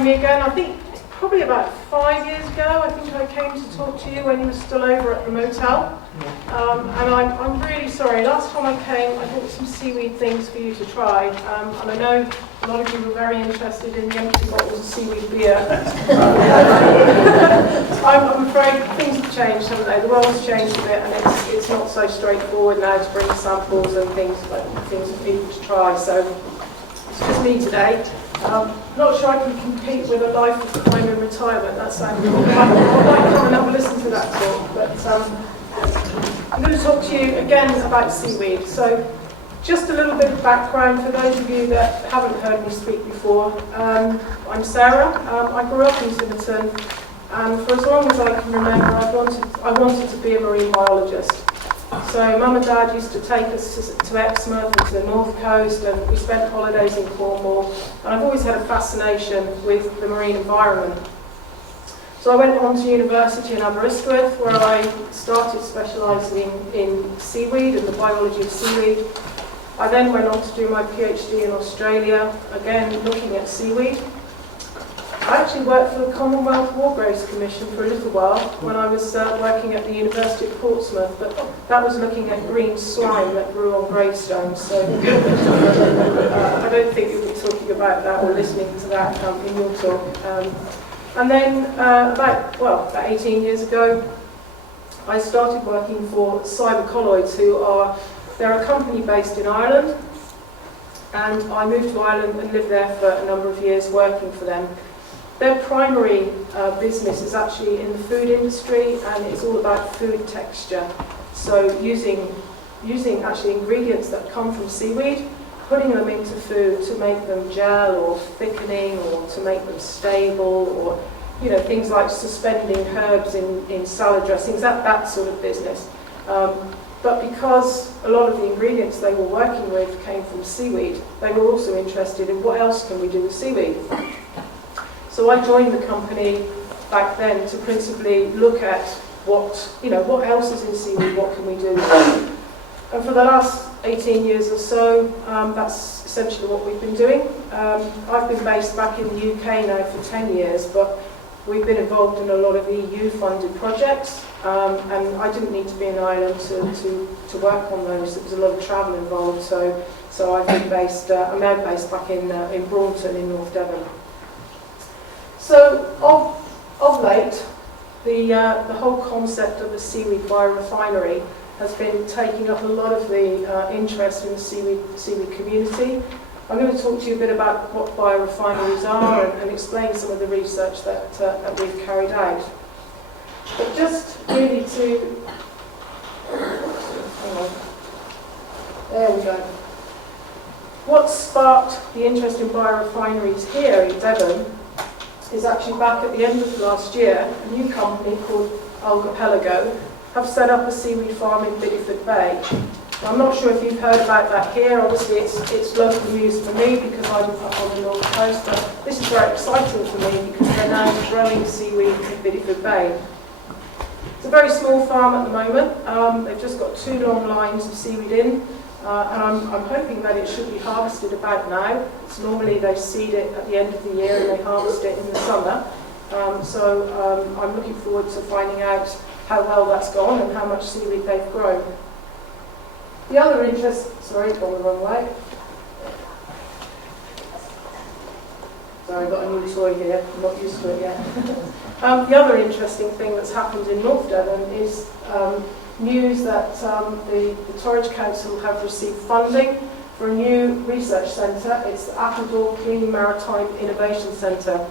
having me again. I think it's probably about 5 years ago. I think I came to talk to you when you were still over at the motel. And I'm really sorry. Last time I came, I bought some seaweed things for you to try. And I know a lot of you were very interested in the empty bottles of seaweed beer. I'm afraid things have changed, haven't they? The world's changed a bit, and it's not so straightforward now to bring samples and things for people to try. So it's just me today. Not sure I can compete with a life of crime in retirement. That sounds cool. I might come and have a listen to that talk. But I'm going to talk to you again about seaweed. So just a little bit of background for those of you that haven't heard me speak before. I'm Sarah. I grew up in Tiverton, and for as long as I can remember, I wanted to be a marine biologist. So Mum and Dad used to take us to Exmouth and to the North Coast, and we spent holidays in Cornwall. And I've always had a fascination with the marine environment. So I went on to university in Aberystwyth, where I started specialising in seaweed and the biology of seaweed. I then went on to do my PhD in Australia, again looking at seaweed. I actually worked for the Commonwealth War Graves Commission for a little while when I was working at the University of Portsmouth, but that was looking at green slime that grew on gravestones, so I don't think you'll be talking about that or listening to that in your talk. And then about 18 years ago, I started working for Cybercolloids, they're a company based in Ireland, and I moved to Ireland and lived there for a number of years working for them. Their primary business is actually in the food industry, and it's all about food texture. So using actually ingredients that come from seaweed, putting them into food to make them gel or thickening or to make them stable, or things like suspending herbs in salad dressings, that sort of business. But because a lot of the ingredients they were working with came from seaweed, they were also interested in what else can we do with seaweed. So I joined the company back then to principally look at what else is in seaweed, what can we do with it. And for the last 18 years or so, that's essentially what we've been doing. I've been based back in the UK now for 10 years, but we've been involved in a lot of EU-funded projects, and I didn't need to be in Ireland to work on those. There was a lot of travel involved, so I've been based. I'm now based back in Braunton in North Devon. So of late, the whole concept of a seaweed biorefinery has been taking up a lot of the interest in the seaweed community. I'm going to talk to you a bit about what biorefineries are and explain some of the research that we've carried out. But just really to... hang on. There we go. What sparked the interest in biorefineries here in Devon is actually back at the end of last year, a new company called Algapelago have set up a seaweed farm in Bideford Bay. I'm not sure if you've heard about that here. Obviously it's local news for me because I'm up on the North Coast, but this is very exciting for me because they're now growing seaweed in Bideford Bay. It's a very small farm at the moment. They've just got 2 long lines of seaweed in, and I'm hoping that it should be harvested about now. It's normally they seed it at the end of the year and they harvest it in the summer. So I'm looking forward to finding out how well that's gone and how much seaweed they've grown. The other interest, sorry, gone the wrong way. Sorry, I've got a new toy here, I'm not used to it yet. The other interesting thing that's happened in North Devon is news that the Torridge Council have received funding for a new research centre. It's the Appledore Clean Maritime Innovation Centre.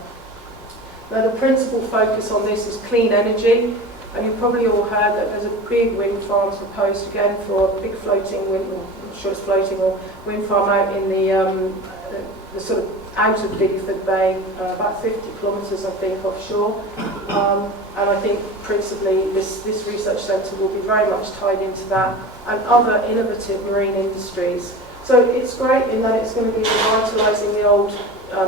Now the principal focus on this is clean energy. And you've probably all heard that there's a big wind farm proposed again for a big floating wind, I'm sure it's floating, or wind farm out in the sort of out of Bideford Bay, about 50 kilometres I think offshore. And I think principally this research centre will be very much tied into that and other innovative marine industries. So it's great in that it's going to be revitalising the old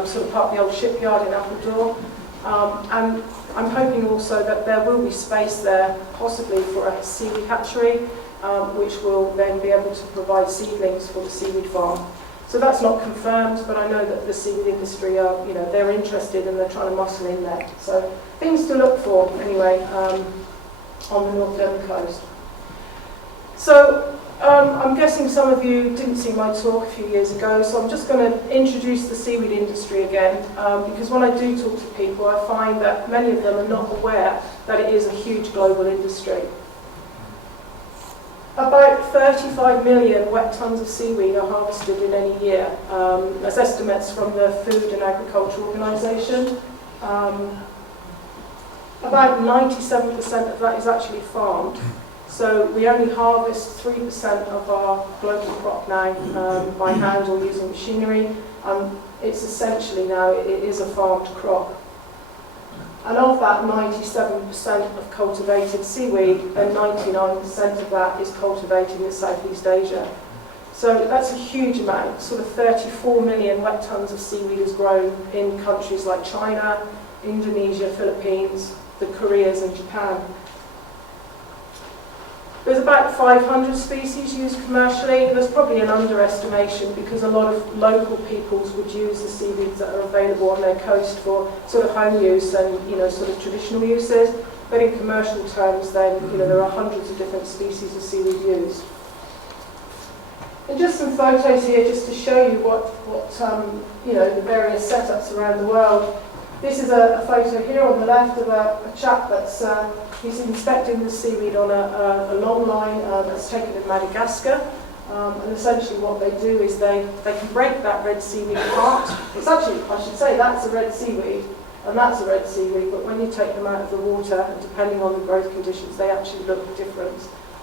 sort of part of the old shipyard in Appledore. And I'm hoping also that there will be space there, possibly for a seaweed hatchery, which will then be able to provide seedlings for the seaweed farm. So that's not confirmed, but I know that the seaweed industry are, they're interested and they're trying to muscle in there. So things to look for, anyway, on the North Devon coast. So I'm guessing some of you didn't see my talk a few years ago, so I'm just going to introduce the seaweed industry again, because when I do talk to people, I find that many of them are not aware that it is a huge global industry. About 35 million wet tons of seaweed are harvested in any year, as estimates from the Food and Agriculture Organization. About 97% of that is actually farmed. So we only harvest 3% of our global crop now by hand or using machinery. It's essentially now, it is a farmed crop. And of that 97% of cultivated seaweed, and 99% of that is cultivated in Southeast Asia. So that's a huge amount. Sort of 34 million wet tons of seaweed is grown in countries like China, Indonesia, Philippines, the Koreas and Japan. There's about 500 species used commercially. There's probably an underestimation because a lot of local peoples would use the seaweeds that are available on their coast for sort of home use and sort of traditional uses. But in commercial terms, then there are hundreds of different species of seaweed used. And just some photos here, just to show you what the various setups around the world. This is a photo here on the left of a chap that's he's inspecting the seaweed on a long line that's taken in Madagascar. And essentially what they do is they can break that red seaweed apart. It's actually, I should say, that's a red seaweed and that's a red seaweed, but when you take them out of the water, depending on the growth conditions, they actually look different.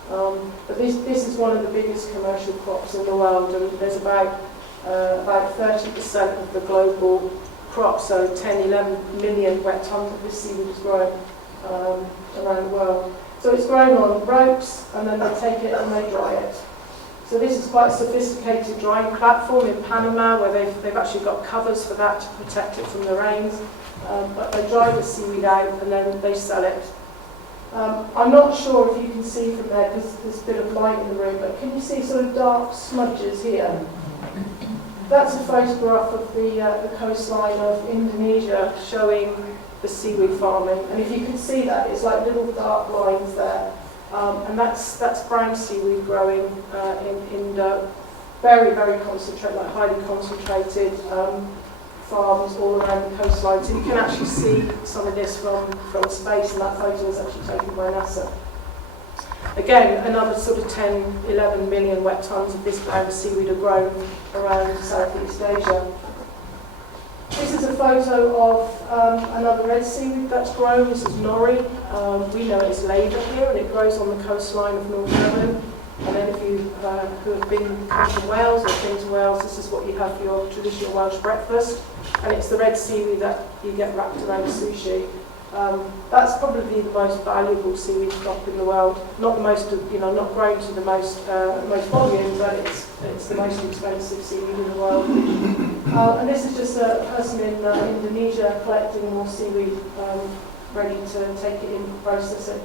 But this is one of the biggest commercial crops in the world, and there's about 30% of the global crop, so 10-11 million wet tons of this seaweed is grown around the world. So it's grown on ropes, and then they take it and they dry it. So this is quite a sophisticated drying platform in Panama, where they've actually got covers for that to protect it from the rains. But they dry the seaweed out and then they sell it. I'm not sure if you can see from there, because there's a bit of light in the room, but can you see sort of dark smudges here? That's a photograph of the coastline of Indonesia showing the seaweed farming. And if you can see that, it's like little dark lines there. And that's brown seaweed growing in very, very concentrated, like highly concentrated farms all around the coastline. So you can actually see some of this from space, and that photo was actually taken by NASA. Again, another sort of 10-11 million wet tons of this brown seaweed are grown around Southeast Asia. This is a photo of another red seaweed that's grown. This is nori. We know it's labour here, and it grows on the coastline of North Devon. And then if you who have come to Wales or been to Wales, this is what you have for your traditional Welsh breakfast. And it's the red seaweed that you get wrapped around sushi. That's probably the most valuable seaweed crop in the world. Not the most, not grown to the most volume, but it's the most expensive seaweed in the world. And this is just a person in Indonesia collecting more seaweed, ready to take it in for processing.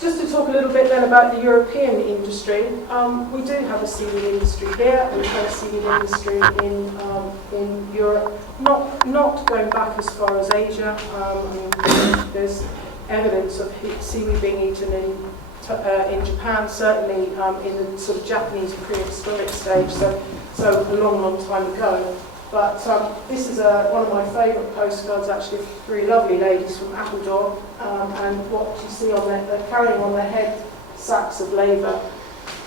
Just to talk a little bit then about the European industry, we do have a seaweed industry here, and we have a seaweed industry in Europe, not going back as far as Asia. There's evidence of seaweed being eaten in Japan, certainly in the sort of Japanese prehistoric stage, so a long, long time ago. But this is one of my favourite postcards, actually, three lovely ladies from Appledore, and what you see on they're carrying on their head sacks of labour.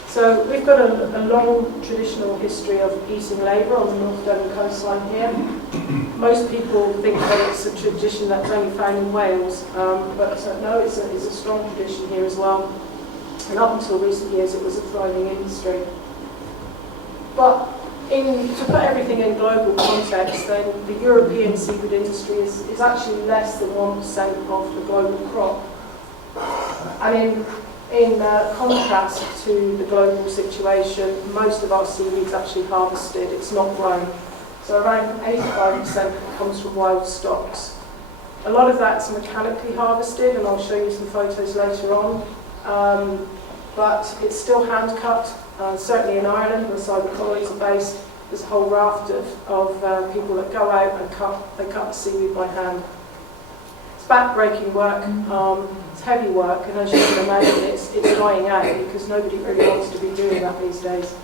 So we've got a long traditional history of eating labour on the North Devon coastline here. Most people think that it's a tradition that's only found in Wales, but no, it's a strong tradition here as well. And up until recent years, it was a thriving industry. But to put everything in global context, then the European seafood industry is actually less than 1% of the global crop. And in contrast to the global situation, most of our seaweed's actually harvested, it's not grown. So around 85% comes from wild stocks. A lot of that's mechanically harvested, and I'll show you some photos later on. but it's still hand cut. Certainly in Ireland, where cyber colonies are based, there's a whole raft of people that go out and cut the seaweed by hand. It's back-breaking work, it's heavy work, and as you can imagine, it's dying out because nobody really wants to be doing that these days.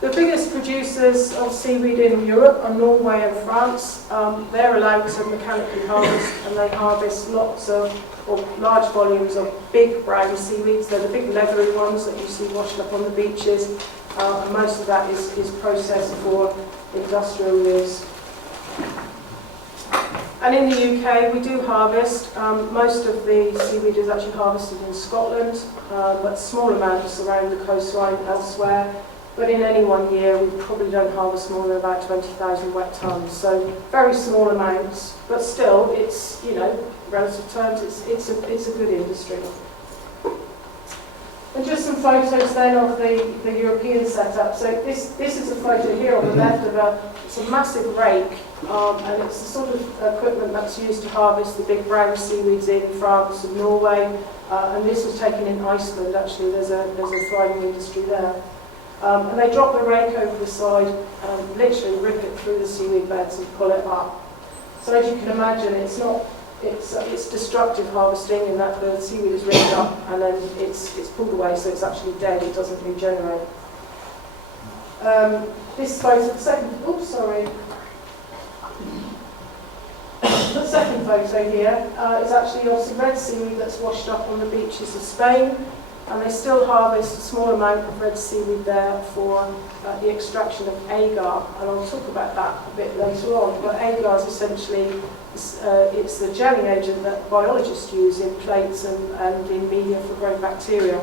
The biggest producers of seaweed in Europe are Norway and France. They're allowed to mechanically harvest, and they harvest lots of, or large volumes of big brown seaweeds. They're the big leathery ones that you see washed up on the beaches, and most of that is processed for industrial use. And in the UK, we do harvest. Most of the seaweed is actually harvested in Scotland, but small amounts around the coastline elsewhere. But in any one year, we probably don't harvest more than about 20,000 wet tonnes. So very small amounts, but still, it's, you know, relative terms, it's a good industry. And just some photos then of the European setup. So this is a photo here on the left of it's a massive rake, and it's the sort of equipment that's used to harvest the big brown seaweeds in France and Norway. And this was taken in Iceland, actually. There's a thriving industry there. And they drop the rake over the side and literally rip it through the seaweed beds and pull it up. So as you can imagine, it's destructive harvesting in that the seaweed is ripped up and then it's pulled away, so it's actually dead, it doesn't regenerate. This photo, the second photo here is actually of some red seaweed that's washed up on the beaches of Spain. And they still harvest a small amount of red seaweed there for the extraction of agar, and I'll talk about that a bit later on. But agar is essentially, it's the gelling agent that biologists use in plates and in media for growing bacteria.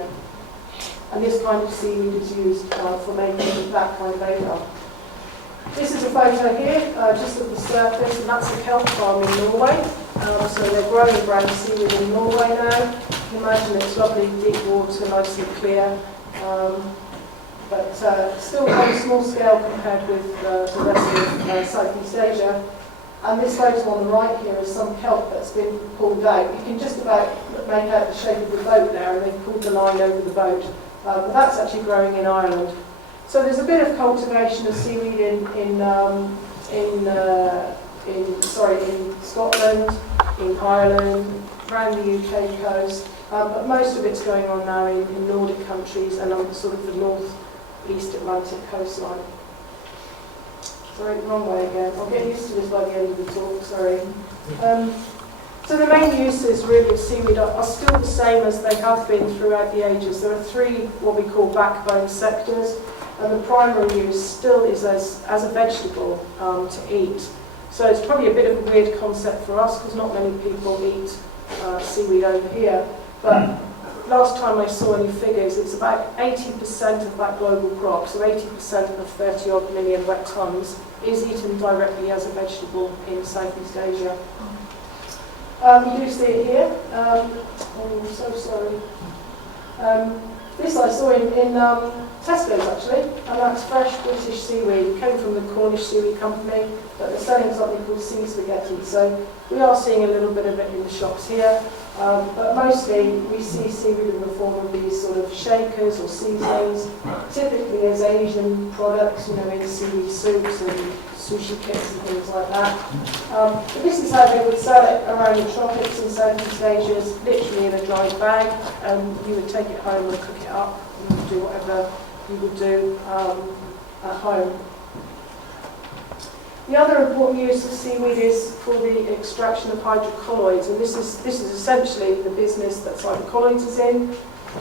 And this kind of seaweed is used for making that kind of agar. This is a photo here, just of the surface, and that's a kelp farm in Norway. So they're growing brown seaweed in Norway now. You can imagine it's lovely, deep water, nice and clear, but still on a small scale compared with the rest of Southeast Asia. And this photo on the right here is some kelp that's been pulled out. You can just about make out the shape of the boat there, and they've pulled the line over the boat. But that's actually growing in Ireland. So there's a bit of cultivation of seaweed in Scotland, in Ireland, around the UK coast, but most of it's going on now in Nordic countries and on sort of the north-east Atlantic coastline. Sorry, wrong way again. I'll get used to this by the end of the talk, sorry. So the main uses really of seaweed are still the same as they have been throughout the ages. There are three what we call backbone sectors, and the primary use still is as a vegetable to eat. So it's probably a bit of a weird concept for us because not many people eat seaweed over here. But last time I saw any figures, it's about 80% of that global crop, so 80% of 30-odd million wet tonnes, is eaten directly as a vegetable in Southeast Asia. You do see it here. Oh, I'm so sorry. This I saw in Tesco's actually, and that's fresh British seaweed. It came from the Cornish Seaweed Company, but they're selling something called sea spaghetti. So we are seeing a little bit of it in the shops here, but mostly we see seaweed in the form of these sort of shakers or seasonings, typically as Asian products, you know, in seaweed soups and sushi kits and things like that. But this is how they would sell it around the tropics in Southeast Asia, literally in a dry bag. You would take it home and cook it up, and you would do whatever you would do at home. The other important use of seaweed is for the extraction of hydrocolloids, and this is essentially the business that cybercolloids is in.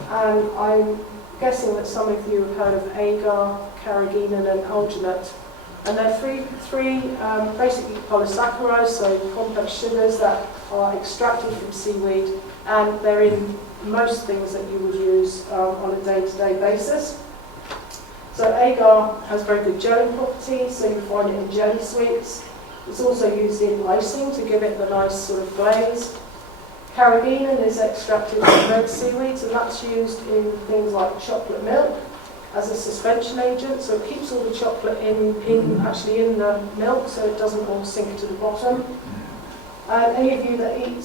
And I'm guessing that some of you have heard of agar, carrageenan, and alginate. And they're three basically polysaccharides, so complex sugars that are extracted from seaweed, and they're in most things that you would use on a day-to-day basis. So agar has very good gelling properties, so you find it in jelly sweets. It's also used in icing to give it the nice sort of glaze. Carrageenan is extracted from red seaweeds, and that's used in things like chocolate milk as a suspension agent, so it keeps all the chocolate in the milk so it doesn't all sink to the bottom. And any of you that eat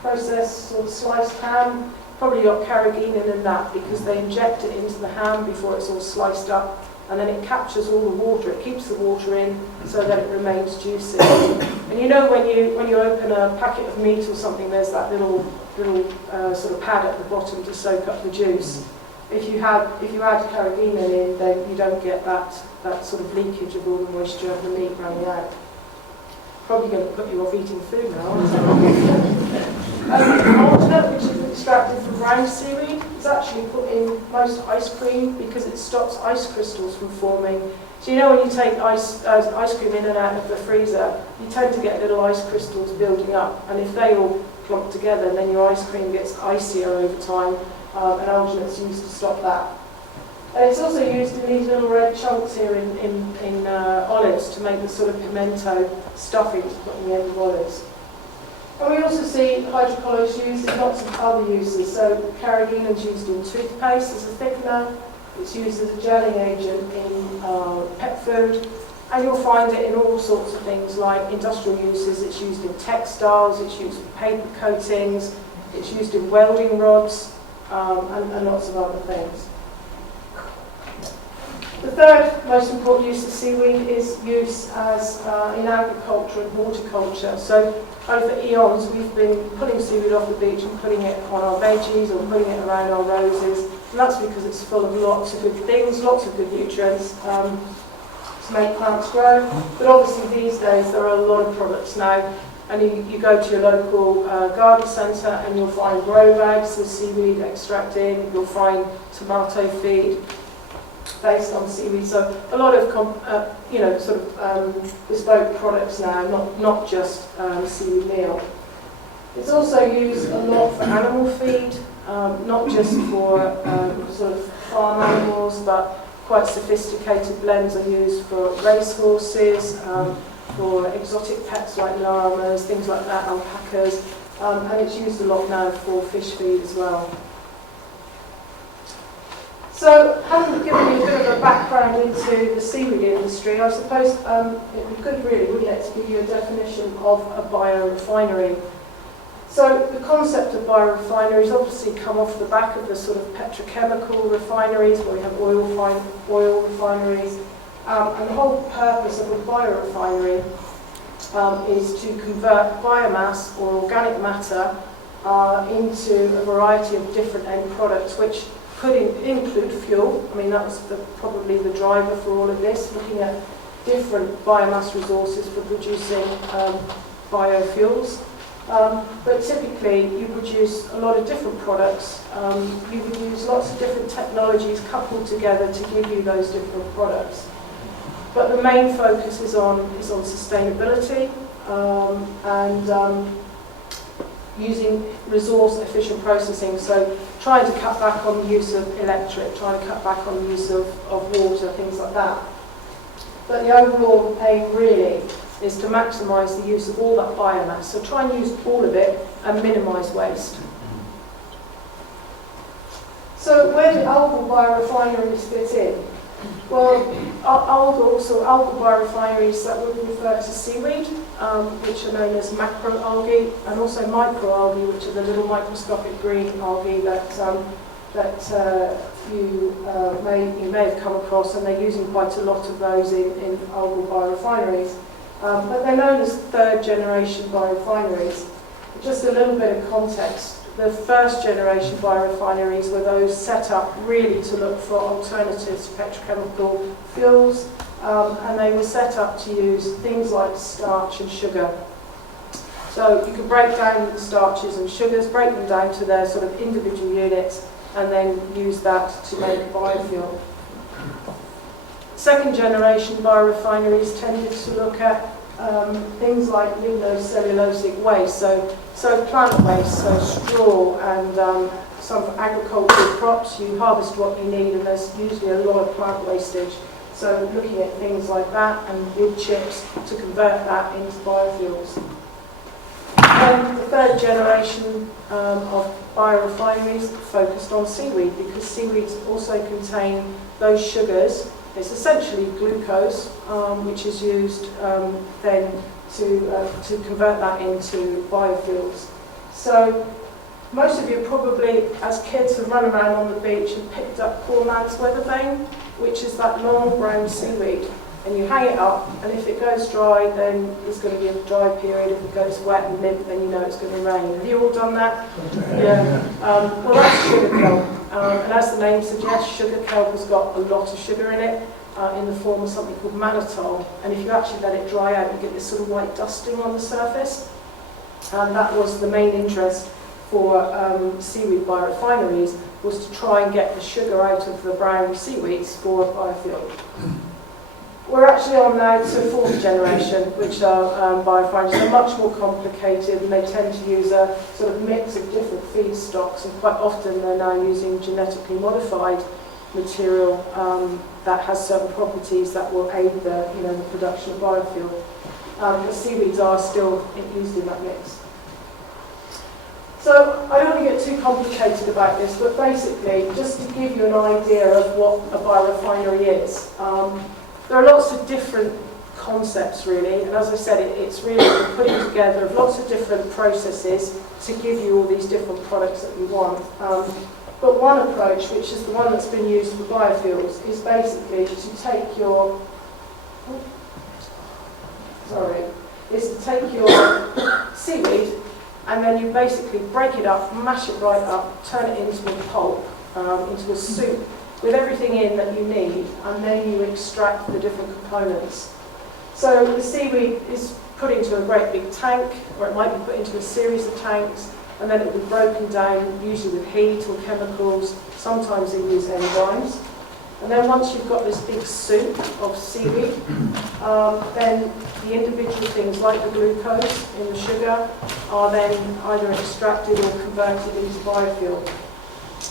processed or sliced ham probably got carrageenan in that, because they inject it into the ham before it's all sliced up, and then it captures all the water. It keeps the water in so that it remains juicy. And you know, when you open a packet of meat or something, there's that little sort of pad at the bottom to soak up the juice. If you add carrageenan in, then you don't get that sort of leakage of all the moisture of the meat running out. Probably going to put you off eating food now, aren't I? Alternate, which is extracted from round seaweed, is actually put in most ice cream because it stops ice crystals from forming. So you know, when you take ice cream in and out of the freezer, you tend to get little ice crystals building up, and if they all clump together, then your ice cream gets icier over time, and alginate's used to stop that. And it's also used in these little red chunks here in olives to make the sort of pimento stuffing to put in the end of olives. And we also see hydrocolloids used in lots of other uses. So carrageenan is used in toothpaste as a thickener. It's used as a gelling agent in pet food. And you'll find it in all sorts of things like industrial uses. It's used in textiles, it's used for paper coatings, it's used in welding rods, and lots of other things. The third most important use of seaweed is use as in agriculture and horticulture. So over eons we've been pulling seaweed off the beach and putting it on our veggies or putting it around our roses. And that's because it's full of lots of good things, lots of good nutrients to make plants grow. But obviously these days there are a lot of products now. And you go to your local garden centre and you'll find grow bags with seaweed extract in. You'll find tomato feed based on seaweed, so a lot of bespoke products now, not just seaweed meal. It's also used a lot for animal feed, not just for sort of farm animals, but quite sophisticated blends are used for racehorses, for exotic pets like llamas, things like that, alpacas, and it's used a lot now for fish feed as well. So, having given you a bit of a background into the seaweed industry, I suppose it would be good, really, wouldn't it, to give you a definition of a biorefinery. So, the concept of biorefineries obviously come off the back of the sort of petrochemical refineries, where we have oil refineries, and the whole purpose of a biorefinery is to convert biomass or organic matter into a variety of different end products, which could include fuel. I mean, that was probably the driver for all of this, looking at different biomass resources for producing biofuels. But typically, you produce a lot of different products. You would use lots of different technologies coupled together to give you those different products. But the main focus is on sustainability and using resource-efficient processing, so trying to cut back on the use of electric, trying to cut back on the use of water, things like that. But the overall aim really is to maximise the use of all that biomass, so try and use all of it and minimise waste. So where do algal biorefineries fit in? Well, algal biorefineries that would refer to seaweed, which are known as macroalgae, and also microalgae, which are the little microscopic green algae that you may have come across, and they're using quite a lot of those in algal biorefineries. But they're known as third generation biorefineries. Just a little bit of context. The first generation biorefineries were those set up really to look for alternatives to petrochemical fuels, and they were set up to use things like starch and sugar. So you could break down starches and sugars, break them down to their sort of individual units, and then use that to make biofuel. Second generation biorefineries tended to look at things like lignocellulosic waste, so plant waste, so straw and some agricultural crops. You harvest what you need, and there's usually a lot of plant wastage. So looking at things like that and wood chips to convert that into biofuels. And the third generation of biorefineries focused on seaweed, because seaweeds also contain those sugars It's essentially glucose, which is used then to convert that into biofuels. So most of you probably, as kids, have run around on the beach and picked up poor man's weathervane, which is that long brown seaweed. And you hang it up, and if it goes dry, then there's going to be a dry period. If it goes wet and limp, then you know it's going to rain. Have you all done that? Yeah. Well, that's sugar kelp. And as the name suggests, sugar kelp has got a lot of sugar in it, in the form of something called mannitol. And if you actually let it dry out, you get this sort of white dusting on the surface. And that was the main interest for seaweed biorefineries, was to try and get the sugar out of the brown seaweeds for biofuel. We're actually on now to fourth generation, which are biorefineries. They're much more complicated, and they tend to use a sort of mix of different feedstocks, and quite often they're now using genetically modified material that has certain properties that will aid the production of biofuel. The seaweeds are still used in that mix. So I don't want to get too complicated about this, but basically, just to give you an idea of what a biorefinery is. There are lots of different concepts, really, and as I said, it's really the putting together of lots of different processes to give you all these different products that you want. But one approach, which is the one that's been used for biofuels, is basically to take your seaweed, and then you basically break it up, mash it right up, turn it into a pulp, into a soup, with everything in that you need, and then you extract the different components. So the seaweed is put into a great big tank, or it might be put into a series of tanks, and then it will be broken down, usually with heat or chemicals. Sometimes they use enzymes. And then once you've got this big soup of seaweed, then the individual things like the glucose in the sugar are then either extracted or converted into biofuel.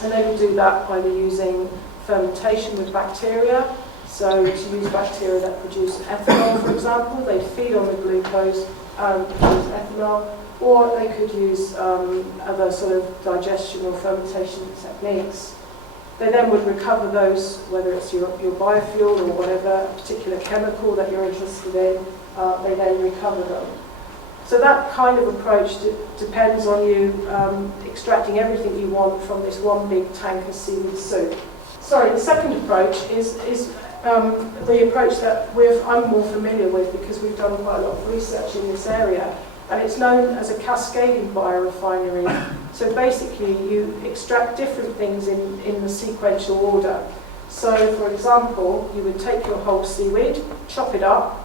And they will do that either using fermentation with bacteria, so to use bacteria that produce ethanol, for example, they feed on the glucose and produce ethanol, or they could use other sort of digestion or fermentation techniques. They then would recover those, whether it's your biofuel or whatever particular chemical that you're interested in, they then recover them. So that kind of approach depends on you extracting everything you want from this one big tank of seaweed soup. Sorry, the second approach is the approach that I'm more familiar with, because we've done quite a lot of research in this area, and it's known as a cascading biorefinery. So basically you extract different things in the sequential order. So for example, you would take your whole seaweed, chop it up.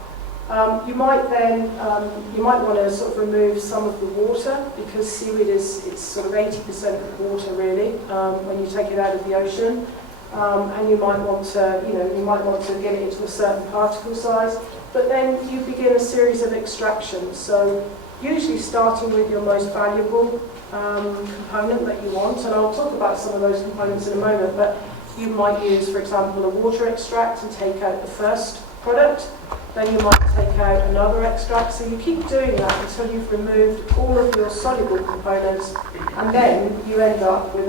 You might want to sort of remove some of the water, because seaweed it's sort of 80% water really when you take it out of the ocean. And you might want to get it into a certain particle size, but then you begin a series of extractions. So usually starting with your most valuable component that you want, and I'll talk about some of those components in a moment, but you might use, for example, a water extract and take out the first product, then you might take out another extract, so you keep doing that until you've removed all of your soluble components, and then you end up with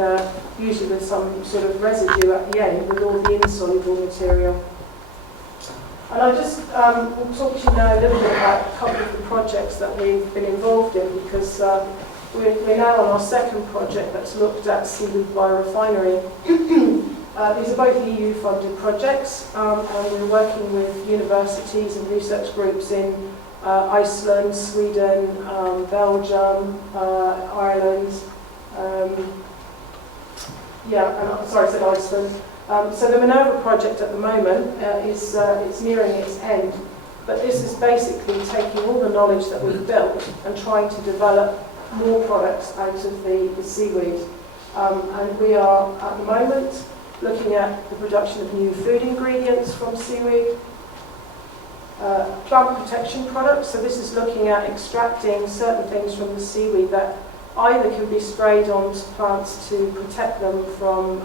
usually with some sort of residue at the end with all the insoluble material. And I just will talk to you now a little bit about a couple of the projects that we've been involved in, because we're now on our second project that's looked at seaweed biorefinery. These are both EU-funded projects, and we're working with universities and research groups in Iceland, Sweden, Belgium, Ireland. I said Iceland. So the Minerva project at the moment it's nearing its end, but this is basically taking all the knowledge that we've built and trying to develop more products out of the seaweed. And we are at the moment looking at the production of new food ingredients from seaweed, plant protection products. So this is looking at extracting certain things from the seaweed that either can be sprayed onto plants to protect them from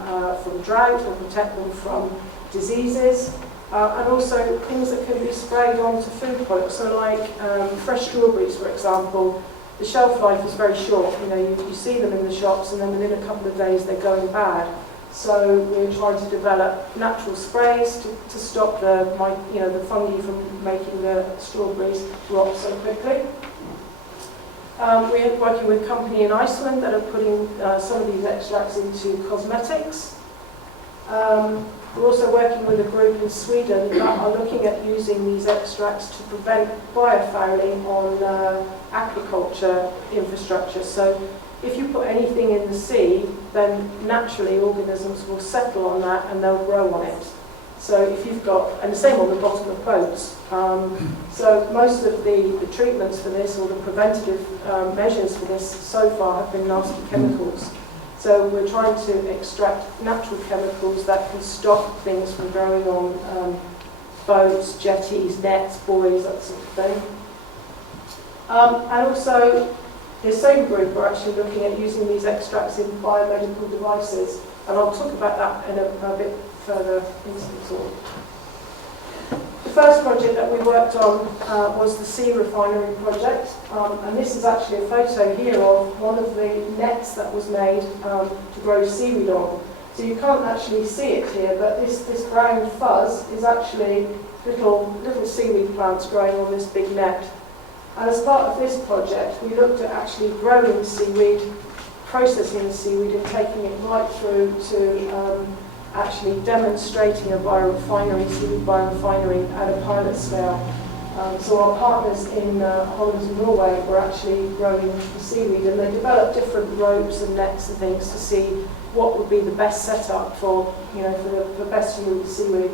drought or protect them from diseases, and also things that can be sprayed onto food products. So like fresh strawberries, for example, the shelf life is very short. You see them in the shops, and then within a couple of days they're going bad. So we're trying to develop natural sprays to stop the fungi from making the strawberries rot so quickly. We're working with a company in Iceland that are putting some of these extracts into cosmetics. We're also working with a group in Sweden that are looking at using these extracts to prevent biofouling on aquaculture infrastructure. So if you put anything in the sea, then naturally organisms will settle on that and they'll grow on it. So if you've got, and the same on the bottom of boats. So most of the treatments for this, or the preventative measures for this so far, have been nasty chemicals. So we're trying to extract natural chemicals that can stop things from growing on boats, jetties, nets, buoys, that sort of thing. And also, the same group are actually looking at using these extracts in biomedical devices, and I'll talk about that in a bit further into the talk. The first project that we worked on was the sea refinery project, and this is actually a photo here of one of the nets that was made to grow seaweed on. So you can't actually see it here, but this brown fuzz is actually little seaweed plants growing on this big net. And as part of this project, we looked at actually growing seaweed, processing the seaweed and taking it right through to actually demonstrating a biorefinery, seaweed biorefinery at a pilot scale. So our partners in Holland and Norway were actually growing the seaweed, and they developed different ropes and nets and things to see what would be the best setup for the best use of the seaweed.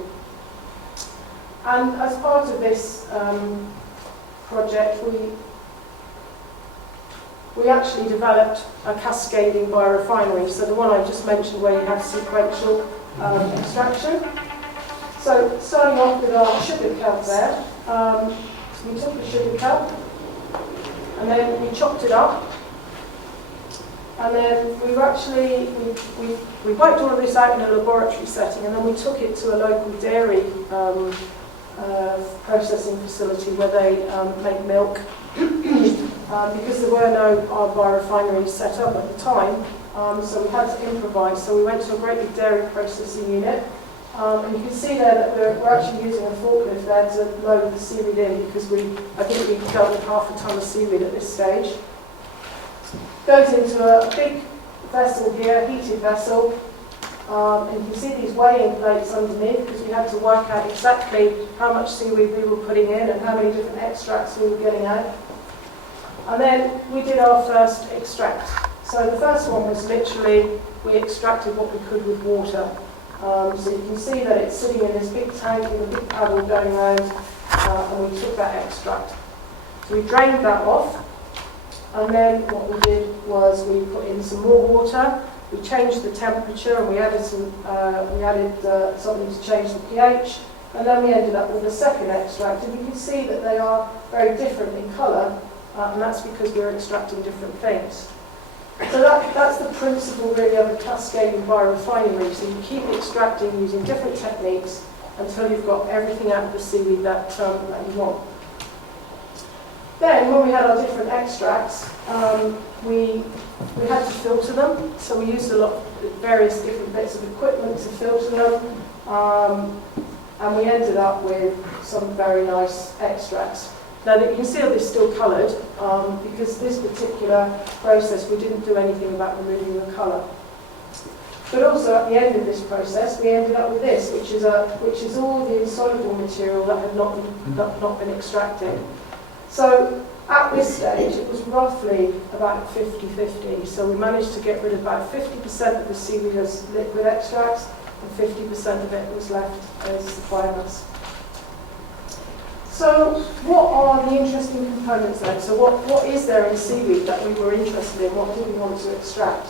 And as part of this project, we actually developed a cascading biorefinery. So the one I just mentioned, where you have sequential extraction. So starting off with our sugar kelp there, we took the sugar kelp and then we chopped it up, and then we wiped all of this out in a laboratory setting, and then we took it to a local dairy processing facility where they make milk. Because there were no biorefineries set up at the time, so we had to improvise. So we went to a great big dairy processing unit, and you can see there that we're actually using a forklift there to load the seaweed in, because I think we dealt with half a ton of seaweed at this stage. Goes into a big vessel here, heated vessel, and you can see these weighing plates underneath, because we had to work out exactly how much seaweed we were putting in and how many different extracts we were getting out. And then we did our first extract. So the first one was literally, we extracted what we could with water. So you can see that it's sitting in this big tank with a big paddle going around, and we took that extract. So we drained that off, and then what we did was we put in some more water, we changed the temperature, and we added something to change the pH, and then we ended up with a second extract. And you can see that they are very different in colour, and that's because we're extracting different things. So that's the principle really of a cascading biorefinery. So you keep extracting using different techniques until you've got everything out of the seaweed that you want. Then when we had our different extracts, we had to filter them. So we used a lot of various different bits of equipment to filter them, and we ended up with some very nice extracts. Now you can see that they're still coloured, because this particular process, we didn't do anything about removing the colour. But also at the end of this process, we ended up with this, which is all the insoluble material that had not been extracted. So at this stage, it was roughly about 50-50. So we managed to get rid of about 50% of the seaweed as liquid extracts, and 50% of it was left as biomass. So what are the interesting components then? So what is there in seaweed that we were interested in? What do we want to extract?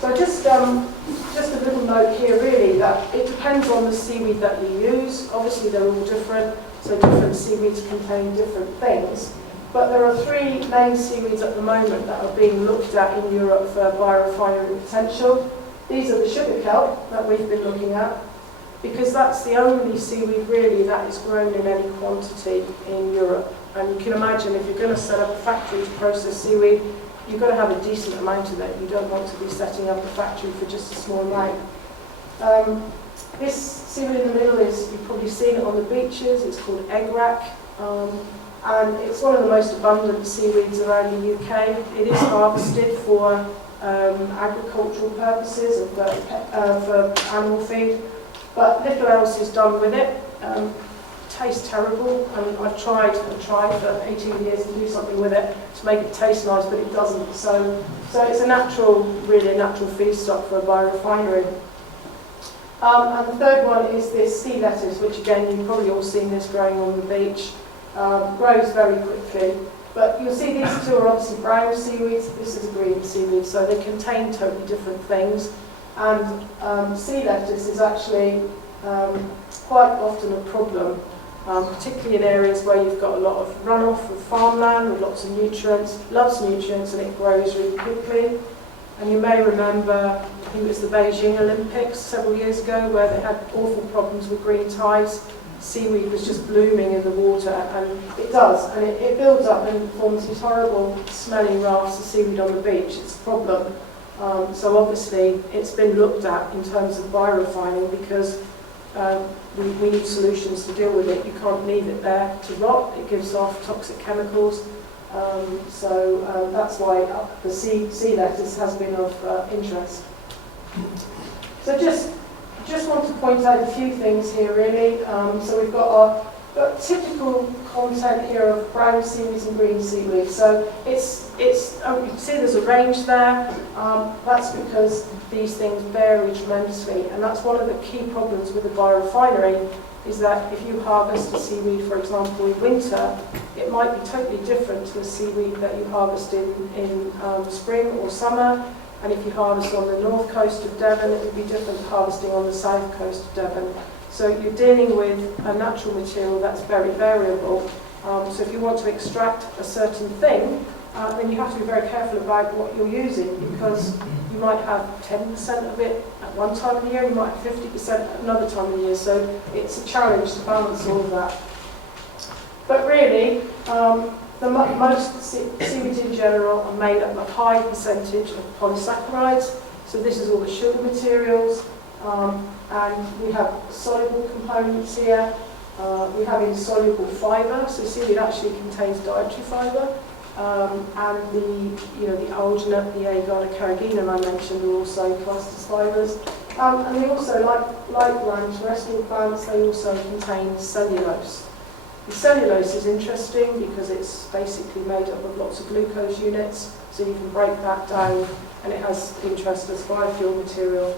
So just a little note here really, that it depends on the seaweed that you use. Obviously they're all different, so different seaweeds contain different things. But there are three main seaweeds at the moment that are being looked at in Europe for biorefinery potential. These are the sugar kelp that we've been looking at, because that's the only seaweed really that is grown in any quantity in Europe. And you can imagine if you're going to set up a factory to process seaweed, you've got to have a decent amount of it. You don't want to be setting up a factory for just a small amount. This seaweed in the middle is, you've probably seen it on the beaches, it's called egg rack, and it's one of the most abundant seaweeds around the UK. It is harvested for agricultural purposes and for animal feed, but little else is done with it. It tastes terrible, and I've tried for 18 years to do something with it to make it taste nice, but it doesn't. So it's a natural, really a natural feedstock for a biorefinery. And the third one is this sea lettuce, which again, you've probably all seen this growing on the beach. Grows very quickly. But you'll see these two are obviously brown seaweeds, this is a green seaweed, so they contain totally different things. And sea lettuce is actually quite often a problem, particularly in areas where you've got a lot of runoff of farmland with lots of nutrients, loves nutrients, and it grows really quickly. And you may remember, I think it was the Beijing Olympics several years ago, where they had awful problems with green tides. Seaweed was just blooming in the water, and it does, and it builds up and forms these horrible smelling rafts of seaweed on the beach. It's a problem. So obviously it's been looked at in terms of biorefining, because we need solutions to deal with it. You can't leave it there to rot. It gives off toxic chemicals. So that's why the sea lettuce has been of interest. So just want to point out a few things here, really. So we've got our typical content here of brown seaweeds and green seaweeds. So it's you can see there's a range there. That's because these things vary tremendously, and that's one of the key problems with a biorefinery, is that if you harvest a seaweed, for example, in winter, it might be totally different to a seaweed that you harvest in spring or summer. And if you harvest on the north coast of Devon, it would be different to harvesting on the south coast of Devon. So you're dealing with a natural material that's very variable. So if you want to extract a certain thing, then you have to be very careful about what you're using, because you might have 10% of it at one time of the year, you might have 50% at another time of the year. So it's a challenge to balance all of that. But really, most seaweeds in general are made up of a high percentage of polysaccharides. So this is all the sugar materials, and we have soluble components here. We have insoluble fibre, so seaweed actually contains dietary fibre, and the alginate, the agar, carrageenan I mentioned are also classed as fibres. And they also, like plant, terrestrial plants, they also contain cellulose. The cellulose is interesting because it's basically made up of lots of glucose units, so you can break that down, and it has interest as biofuel material.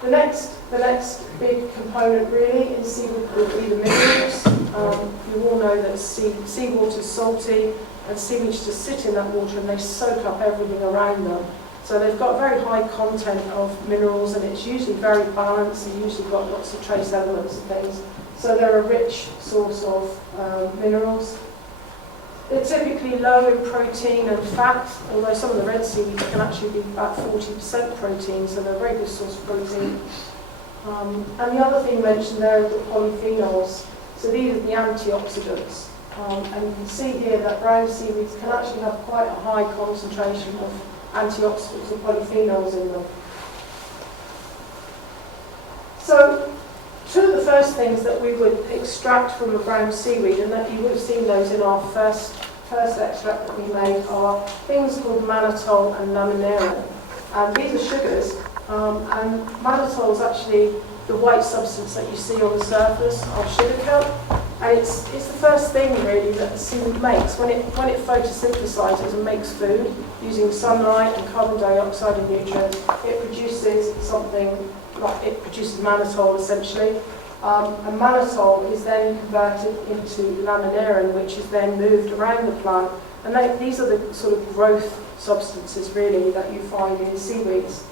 The next big component really in seaweed would be the minerals. You all know that seawater is salty, and seaweeds just sit in that water and they soak up everything around them. So they've got very high content of minerals, and it's usually very balanced, and usually got lots of trace elements and things. So they're a rich source of minerals. They're typically low in protein and fat, although some of the red seaweeds can actually be about 40% protein, so they're a very good source of protein. And the other thing mentioned there is the polyphenols. So these are the antioxidants. And you can see here that brown seaweeds can actually have quite a high concentration of antioxidants or polyphenols in them. So two of the first things that we would extract from a brown seaweed, and that you would have seen those in our first extract that we made, are things called mannitol and laminarin. And these are sugars, and mannitol is actually the white substance that you see on the surface of sugar kelp. And it's the first thing really that the seaweed makes. When it photosynthesizes and makes food using sunlight and carbon dioxide and nutrients, it produces it produces mannitol essentially. And mannitol is then converted into laminarin, which is then moved around the plant. And these are the sort of growth substances really that you find in seaweeds.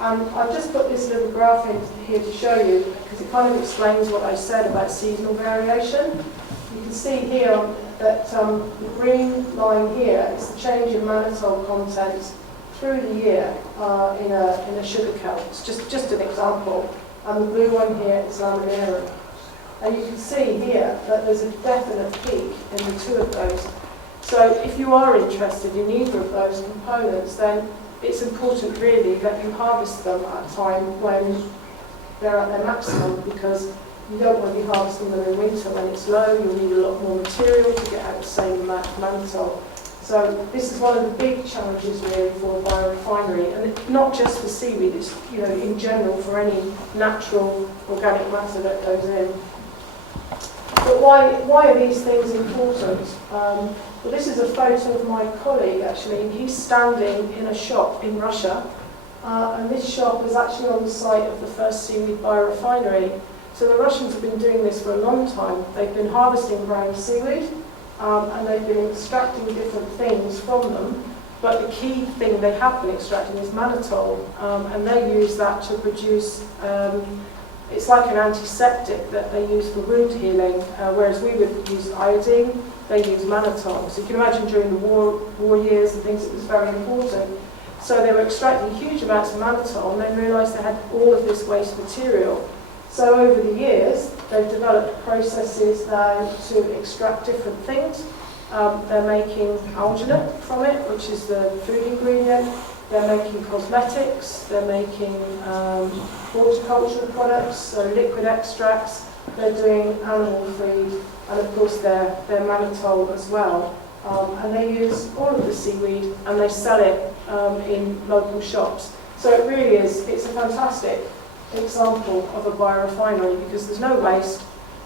And I've just put this little graph in here to show you, because it kind of explains what I said about seasonal variation. You can see here that the green line here is the change in mannitol content through the year in a sugar kelp. It's just an example. And the blue one here is laminarin. And you can see here that there's a definite peak in the two of those. So if you are interested in either of those components, then it's important really that you harvest them at a time when they're at their maximum, because you don't want to be harvesting them in winter when it's low. You'll need a lot more material to get out the same amount of mannitol. So this is one of the big challenges really for a biorefinery, and not just for seaweed, it's in general for any natural organic matter that goes in. But why are these things important? Well, this is a photo of my colleague actually. He's standing in a shop in Russia, and this shop is actually on the site of the first seaweed biorefinery. So the Russians have been doing this for a long time. They've been harvesting brown seaweed, and they've been extracting different things from them. But the key thing they have been extracting is mannitol, and they use that to produce, it's like an antiseptic that they use for wound healing, whereas we would use iodine, they use mannitol. So you can imagine during the war years and things, it was very important. So they were extracting huge amounts of mannitol, and then realised they had all of this waste material. So over the years, they've developed processes now to extract different things. They're making alginate from it, which is the food ingredient. They're making cosmetics. They're making horticultural products, so liquid extracts. They're doing animal feed, and of course they're mannitol as well. And they use all of the seaweed and they sell it in local shops. So it really is, it's a fantastic example of a biorefinery, because there's no waste,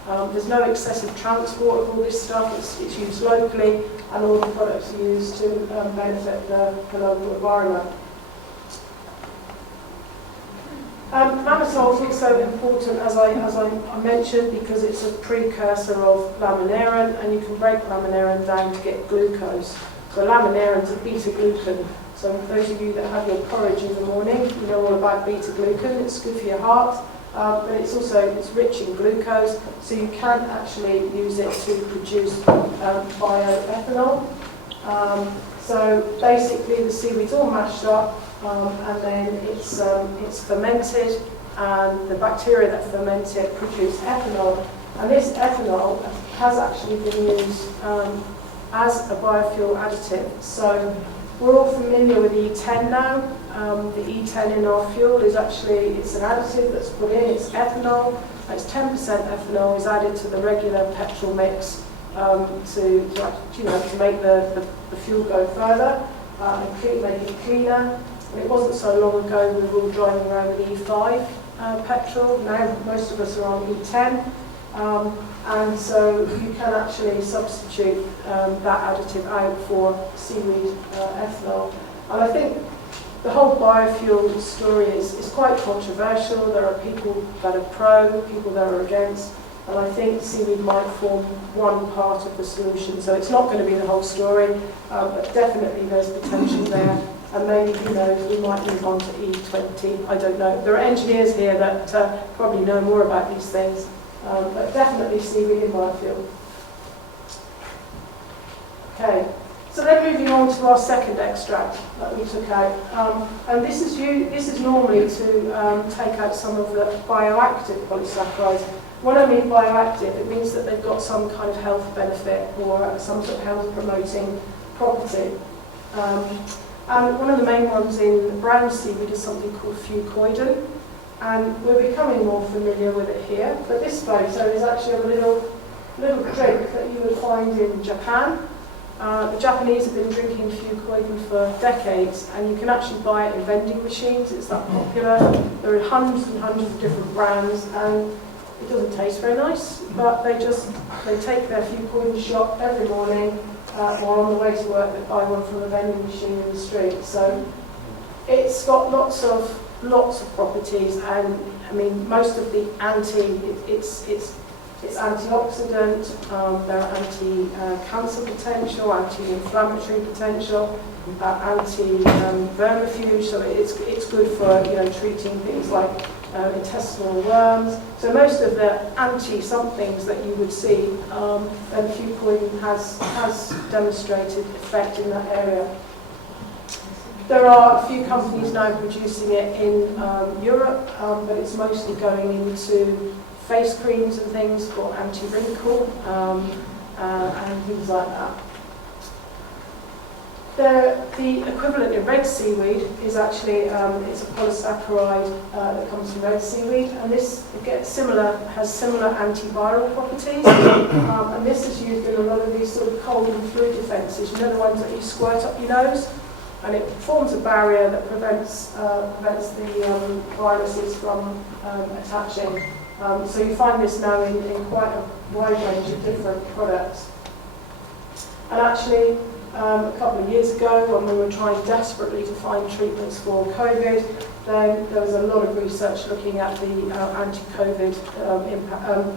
there's no excessive transport of all this stuff, it's used locally, and all the products are used to benefit the local environment. Mannitol is also important, as I mentioned, because it's a precursor of laminarin, and you can break laminarin down to get glucose. So laminarin is a beta-glucan. So for those of you that have your porridge in the morning, you know all about beta-glucan. It's good for your heart, but it's rich in glucose, so you can actually use it to produce bioethanol. So basically the seaweed's all mashed up, and then it's fermented, and the bacteria that ferment it produce ethanol. And this ethanol has actually been used as a biofuel additive. So we're all familiar with E10 now. The E10 in our fuel is it's an additive that's put in, it's ethanol. It's 10% ethanol is added to the regular petrol mix to make the fuel go further and make it cleaner. And it wasn't so long ago we were all driving around with E5 petrol. Now most of us are on E10. And so you can actually substitute that additive out for seaweed ethanol. And I think the whole biofuel story is quite controversial. There are people that are pro, people that are against, and I think seaweed might form one part of the solution. So it's not going to be the whole story, but definitely there's potential there. And maybe, who knows, we might move on to E20, I don't know. There are engineers here that probably know more about these things. But definitely seaweed in biofuel. Okay, so then moving on to our second extract that we took out, and this is normally to take out some of the bioactive polysaccharides. When I mean bioactive, it means that they've got some kind of health benefit or some sort of health promoting property. And one of the main ones in brown seaweed is something called fucoidin. And we're becoming more familiar with it here. But this photo is actually of a little drink that you would find in Japan. The Japanese have been drinking fucoidin for decades, and you can actually buy it in vending machines. It's that popular. There are hundreds and hundreds of different brands, and it doesn't taste very nice. But they take their fucoidin shot every morning, or on the way to work. They buy one from a vending machine in the street. So it's got lots of properties, and I mean most of the it's antioxidant, there are anti-cancer potential, anti-inflammatory potential, anti-vermifuge, so it's good for treating things like intestinal worms. So most of the anti-somethings that you would see, then fucoidin has demonstrated effect in that area. There are a few companies now producing it in Europe, but it's mostly going into face creams and things for anti-wrinkle and things like that. The equivalent in red seaweed is actually it's a polysaccharide that comes from red seaweed, and this has similar antiviral properties. And this is used in a lot of these sort of cold and flu defences. You know, the ones that you squirt up your nose, and it forms a barrier that prevents the viruses from attaching. So you find this now in quite a wide range of different products. And actually, a couple of years ago, when we were trying desperately to find treatments for COVID, then there was a lot of research looking at the anti-COVID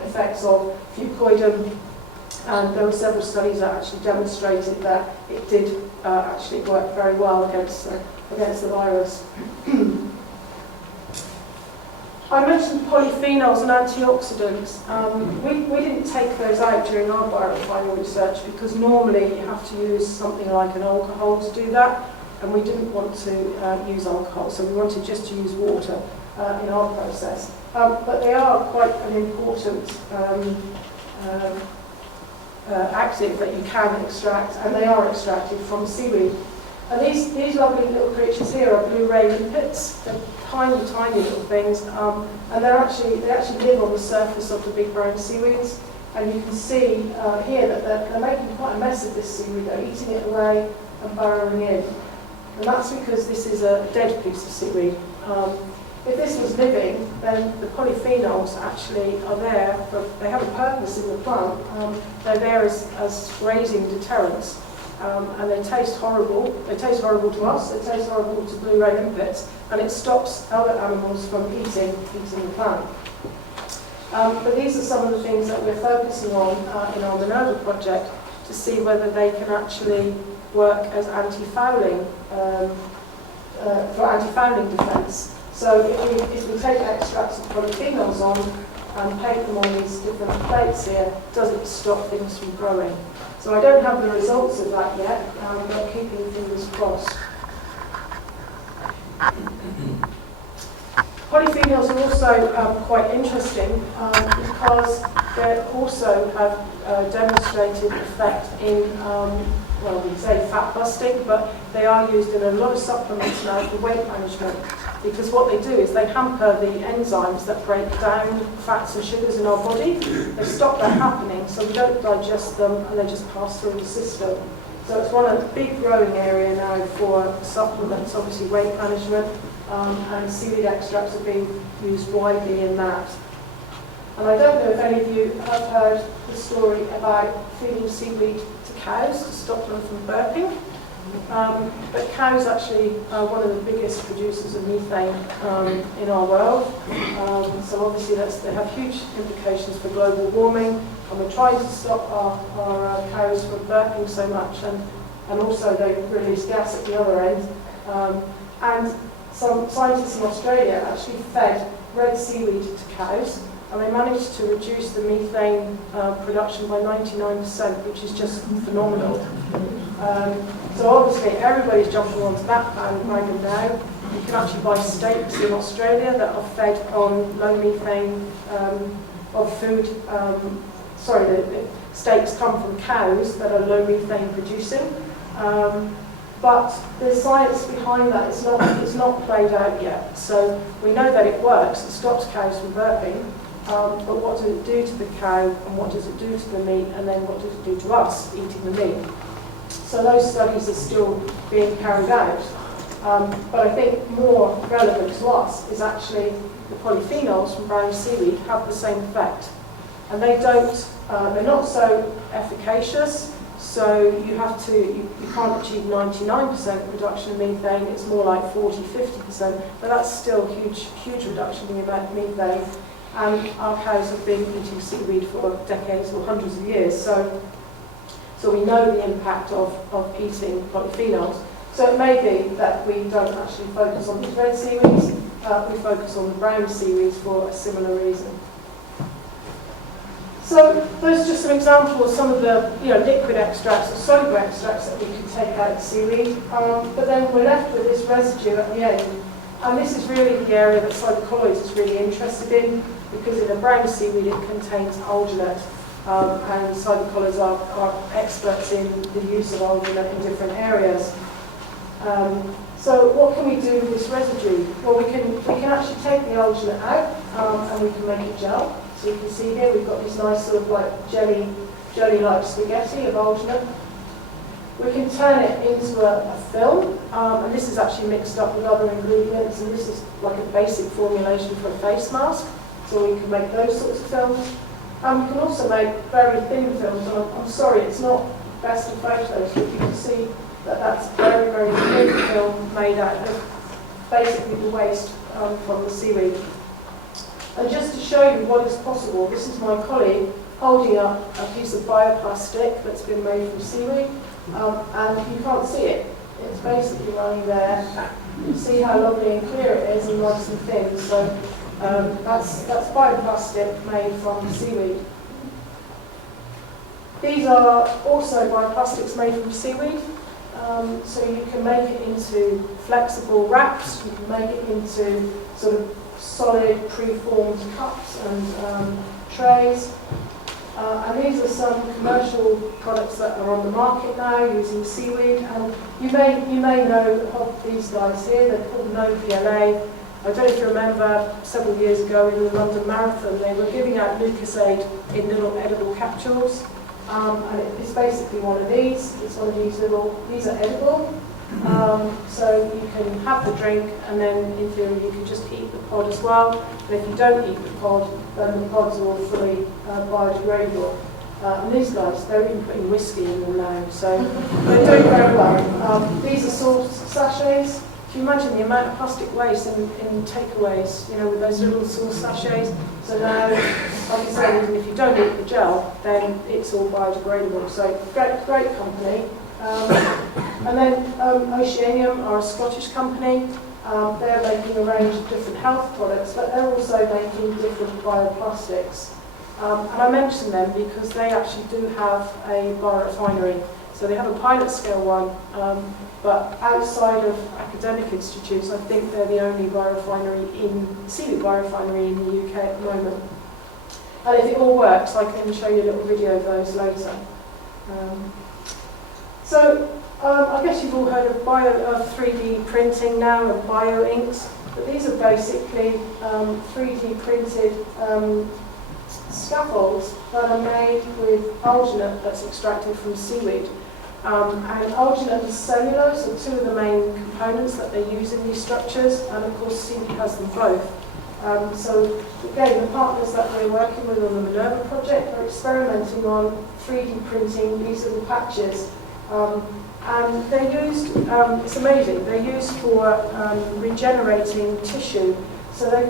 effects of fucoidin, and there were several studies that actually demonstrated that it did actually work very well against the virus. I mentioned polyphenols and antioxidants. We didn't take those out during our biorefining research because normally you have to use something like an alcohol to do that, and we didn't want to use alcohol, so we wanted just to use water in our process. But they are quite an important active that you can extract, and they are extracted from seaweed. And these lovely little creatures here are blue ray limpets. They're tiny, tiny little things, and they actually live on the surface of the big brown seaweeds. And you can see here that they're making quite a mess of this seaweed. They're eating it away and burrowing in. And that's because this is a dead piece of seaweed. If this was living, then the polyphenols actually are there, they have a purpose in the plant. They're there as grazing deterrents. And they taste horrible. They taste horrible to us, they taste horrible to blue ray limpets, and it stops other animals from eating the plant. But these are some of the things that we're focusing on in our Minerva project to see whether they can actually work as anti-fouling, for anti-fouling defence. So if we take extracts of polyphenols on and paint them on these different plates here, does it stop things from growing? So I don't have the results of that yet, but keeping fingers crossed. Polyphenols are also quite interesting because they also have demonstrated effect in, well, we say fat busting, but they are used in a lot of supplements now for weight management. Because what they do is they hamper the enzymes that break down fats and sugars in our body. They stop that happening, so we don't digest them, and they just pass through the system. So it's one of the big growing area now for supplements, obviously weight management, and seaweed extracts are being used widely in that. And I don't know if any of you have heard the story about feeding seaweed to cows to stop them from burping. But cows actually are one of the biggest producers of methane in our world. So obviously they have huge implications for global warming, and we're trying to stop our cows from burping so much, and also they release gas at the other end. And some scientists in Australia actually fed red seaweed to cows, and they managed to reduce the methane production by 99%, which is just phenomenal. So obviously everybody's jumping onto that bandwagon now. You can actually buy steaks in Australia that are fed on low methane of food. The steaks come from cows that are low methane producing. But the science behind that is not played out yet. So we know that it works, it stops cows from burping, but what does it do to the cow, and what does it do to the meat, and then what does it do to us eating the meat? So those studies are still being carried out. But I think more relevant to us is actually the polyphenols from brown seaweed have the same effect. And they're not so efficacious, so you can't achieve 99% reduction in methane, it's more like 40-50%, but that's still huge reduction in the amount of methane. And our cows have been eating seaweed for decades or hundreds of years, so we know the impact of eating polyphenols. So it may be that we don't actually focus on these red seaweeds, we focus on the brown seaweeds for a similar reason. So those are just some examples, some of the liquid extracts or soluble extracts that we could take out of seaweed. But then we're left with this residue at the end. And this is really the area that psychologists is really interested in, because in the brown seaweed it contains alginate. And cytocolors are experts in the use of alginate in different areas. So what can we do with this residue? Well, we can actually take the alginate out and we can make a gel. So you can see here we've got this nice sort of like jelly-like spaghetti of alginate. We can turn it into a film, and this is actually mixed up with other ingredients, and this is like a basic formulation for a face mask. So we can make those sorts of films. And we can also make very thin films. And I'm sorry, it's not best of photos, but you can see that that's very, very thin film made out of basically the waste from the seaweed. And just to show you what is possible, this is my colleague holding up a piece of bioplastic that's been made from seaweed, and you can't see it. It's basically lying there. You see how lovely and clear it is and nice and thin. So that's bioplastic made from seaweed. These are also bioplastics made from seaweed. So you can make it into flexible wraps, you can make it into sort of solid pre-formed cups and trays. And these are some commercial products that are on the market now using seaweed. And you may know of these guys here. They're called No PLA. I don't know if you remember several years ago in the London Marathon, they were giving out Lucozade in little edible capsules. And it's basically one of these. It's one of these these are edible. So you can have the drink, and then in theory you can just eat the pod as well. And if you don't eat the pod, then the pods are all fully biodegradable. And these guys, they're even putting whiskey in them now, so they're doing very well. These are sauce sachets. Can you imagine the amount of plastic waste in takeaways, with those little sauce sachets? So now, like I said, even if you don't eat the gel, then it's all biodegradable. So great company. And then Oceanium are a Scottish company. They're making a range of different health products, but they're also making different bioplastics. And I mention them because they actually do have a biorefinery. So they have a pilot scale one, but outside of academic institutes, I think they're the only seaweed biorefinery in the UK at the moment. And if it all works, I can show you a little video of those later. I guess you've all heard of 3D printing now and bio inks, but these are basically 3D printed scaffolds that are made with alginate that's extracted from seaweed. And alginate and cellulose are two of the main components that they use in these structures, and of course seaweed has them both. So again, the partners that we're working with on the Minerva project are experimenting on 3D printing these little patches. And they're used, it's amazing, they're used for regenerating tissue. So they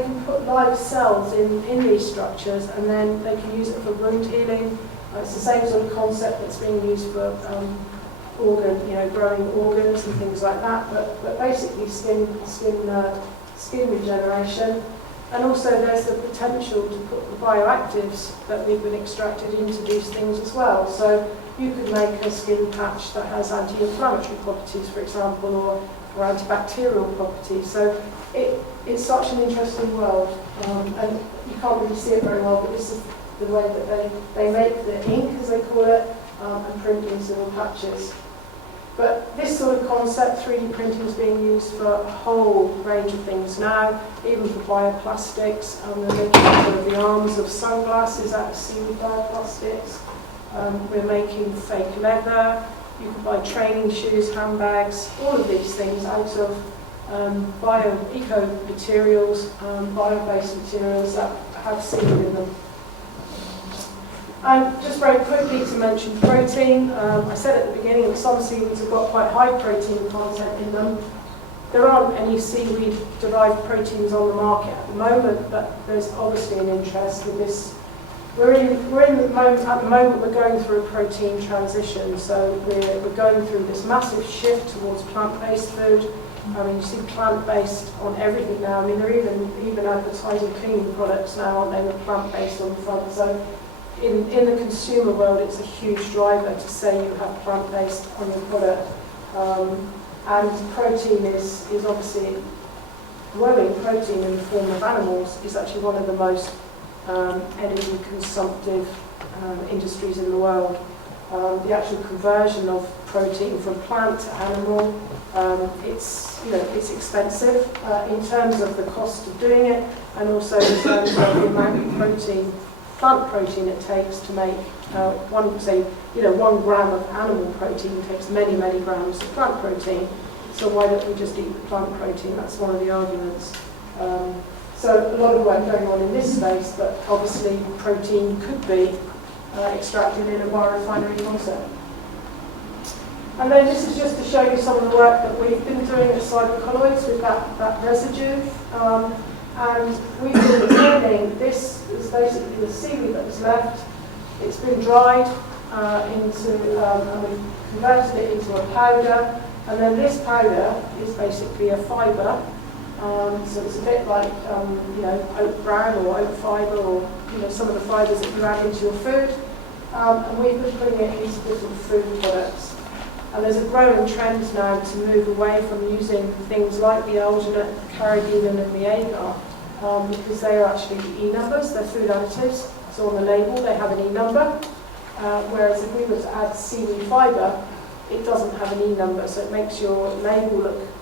can put live cells in these structures, and then they can use it for wound healing. It's the same sort of concept that's being used for growing organs and things like that, but basically skin regeneration. And also there's the potential to put the bioactives that we've been extracted into these things as well. So you could make a skin patch that has anti-inflammatory properties, for example, or antibacterial properties. So it's such an interesting world, and you can't really see it very well, but this is the way that they make the ink, as they call it, and print into little patches. But this sort of concept, 3D printing, is being used for a whole range of things now, even for bioplastics. They're making sort of the arms of sunglasses out of seaweed bioplastics. We're making fake leather. You can buy training shoes, handbags, all of these things out of eco materials, bio-based materials that have seaweed in them. And just very quickly to mention protein, I said at the beginning that some seaweeds have got quite high protein content in them. There aren't any seaweed-derived proteins on the market at the moment, but there's obviously an interest in this. At the moment we're going through a protein transition, so we're going through this massive shift towards plant-based food. I mean, you see plant-based on everything now. I mean, they're even advertising cleaning products now, aren't they, with plant-based on the front. So in the consumer world, it's a huge driver to say you have plant-based on your product. And protein is obviously, growing protein in the form of animals is actually one of the most energy consumptive industries in the world. The actual conversion of protein from plant to animal, it's expensive in terms of the cost of doing it, and also in terms of the amount of protein, plant protein it takes to make 1 gram of animal protein takes many grams of plant protein. So why don't we just eat the plant protein? That's one of the arguments. So a lot of work going on in this space, but obviously protein could be extracted in a biorefinery also. And then this is just to show you some of the work that we've been doing at cybercolloids with that residue. And we've been turning, this is basically the seaweed that was left. It's been dried and we've converted it into a powder. And then this powder is basically a fibre. So it's a bit like oat bran or oat fibre, or some of the fibres that you add into your food. And we've been putting it into different food products. And there's a growing trend now to move away from using things like the alginate, carrageenan and the agar, because they are actually E numbers, they're food additives. So on the label they have an E number, whereas if we were to add seaweed fibre, it doesn't have an E number, so it makes your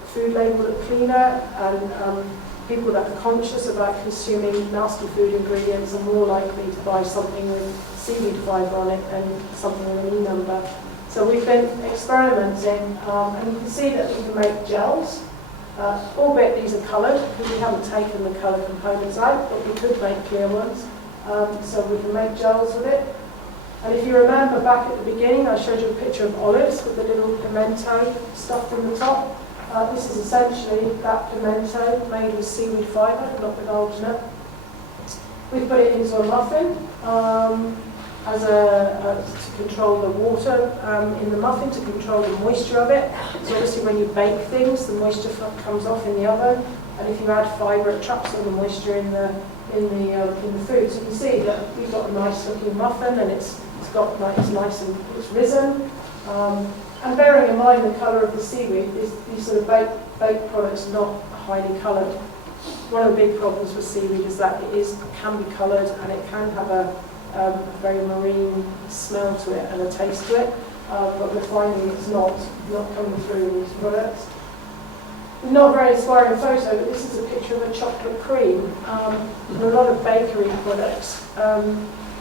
food label look cleaner, and people that are conscious about consuming nasty food ingredients are more likely to buy something with seaweed fibre on it than something with an E number. So we've been experimenting, and you can see that we can make gels, albeit these are coloured, because we haven't taken the colour components out, but we could make clear ones. So we can make gels with it. And if you remember back at the beginning, I showed you a picture of olives with the little pimento stuffed in the top. This is essentially that pimento made with seaweed fibre, not with alginate. We've put it into a muffin to control the water in the muffin, to control the moisture of it. So obviously when you bake things, the moisture comes off in the oven, and if you add fibre, it traps all the moisture in the food. So you can see that we've got a nice looking muffin, and it's nice and it's risen. And bearing in mind the colour of the seaweed, these sort of baked products are not highly coloured. One of the big problems with seaweed is that it can be coloured, and it can have a very marine smell to it and a taste to it. But we're finding it's not coming through in these products. Not a very inspiring photo, but this is a picture of a chocolate cream. And a lot of bakery products,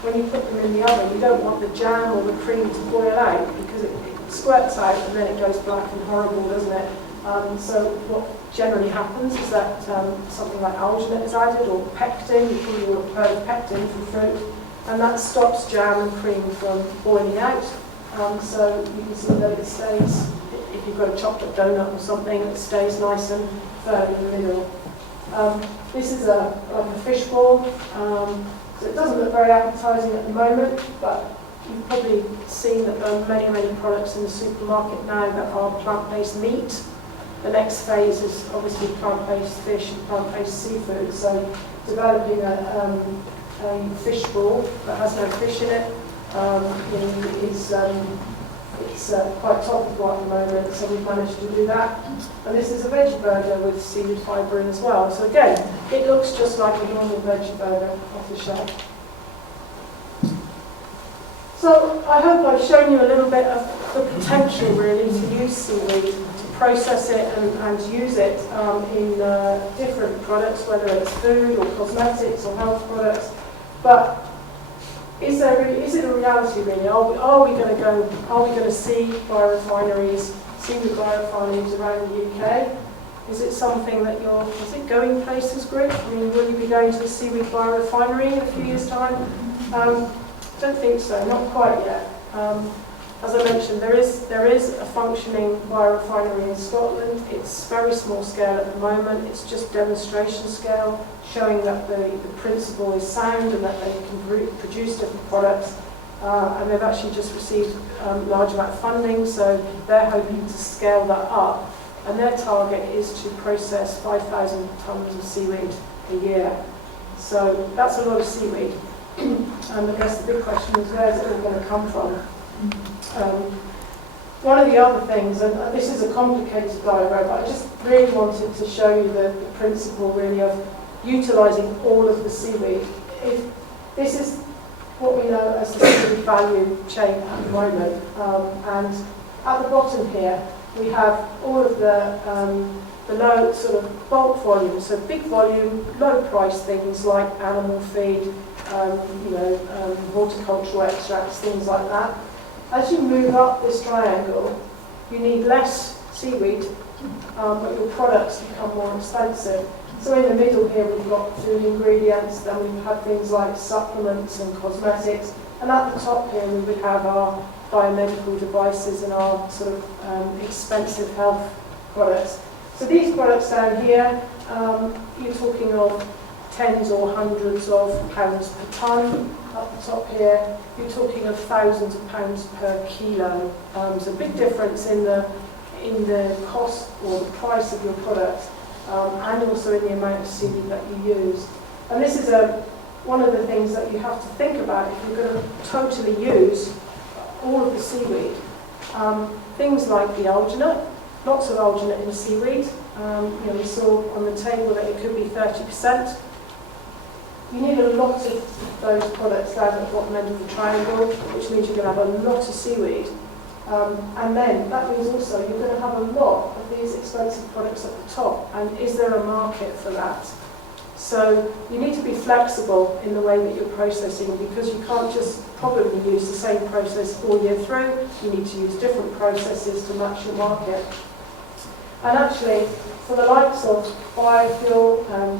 when you put them in the oven, you don't want the jam or the cream to boil out, because it squirts out and then it goes black and horrible, doesn't it? So what generally happens is that something like alginate is added, or pectin. You probably will have heard of pectin from fruit, and that stops jam and cream from boiling out. So you can see that it stays, if you've got a chocolate donut or something, it stays nice and firm in the middle. This is like a fish ball. So it doesn't look very appetizing at the moment, but you've probably seen that there are many products in the supermarket now that are plant-based meat. The next phase is obviously plant-based fish and plant-based seafood. So developing a fish ball that has no fish in it it's quite topical at the moment, so we've managed to do that. And this is a veggie burger with seaweed fibre in as well. So again, it looks just like a normal veggie burger off the shelf. So I hope I've shown you a little bit of the potential really to use seaweed, to process it and use it in different products, whether it's food or cosmetics or health products. But is it a reality really? Are we going to see biorefineries, seaweed biorefineries around the UK? Is it something that is it going places, Group? I mean, will you be going to a seaweed biorefinery in a few years' time? Don't think so, not quite yet. As I mentioned, there is a functioning biorefinery in Scotland. It's very small scale at the moment. It's just demonstration scale, showing that the principle is sound and that they can produce different products. And they've actually just received a large amount of funding, so they're hoping to scale that up. And their target is to process 5,000 tonnes of seaweed a year. So that's a lot of seaweed. And I guess the big question is, where is it all going to come from? One of the other things, and this is a complicated diagram, but I just really wanted to show you the principle really of utilising all of the seaweed. what we know as the seaweed value chain at the moment. And at the bottom here, we have all of the low sort of bulk volume, so big volume, low price things like animal feed, horticultural extracts, things like that. As you move up this triangle, you need less seaweed, but your products become more expensive. So in the middle here we've got food ingredients, then we've had things like supplements and cosmetics, and at the top here we would have our biomedical devices and our sort of expensive health products. So these products down here, you're talking of tens or hundreds of pounds per tonne. Up the top here, you're talking of thousands of pounds per kilo. So a big difference in the cost or the price of your product, and also in the amount of seaweed that you use. And this is one of the things that you have to think about if you're going to totally use all of the seaweed. Things like the alginate, lots of alginate in seaweed. We saw on the table that it could be 30%. You need a lot of those products down at the bottom end of the triangle, which means you're going to have a lot of seaweed. And then that means also you're going to have a lot of these expensive products at the top. And is there a market for that? So you need to be flexible in the way that you're processing, because you can't just probably use the same process all year through. You need to use different processes to match your market. And actually, for the likes of biofuel and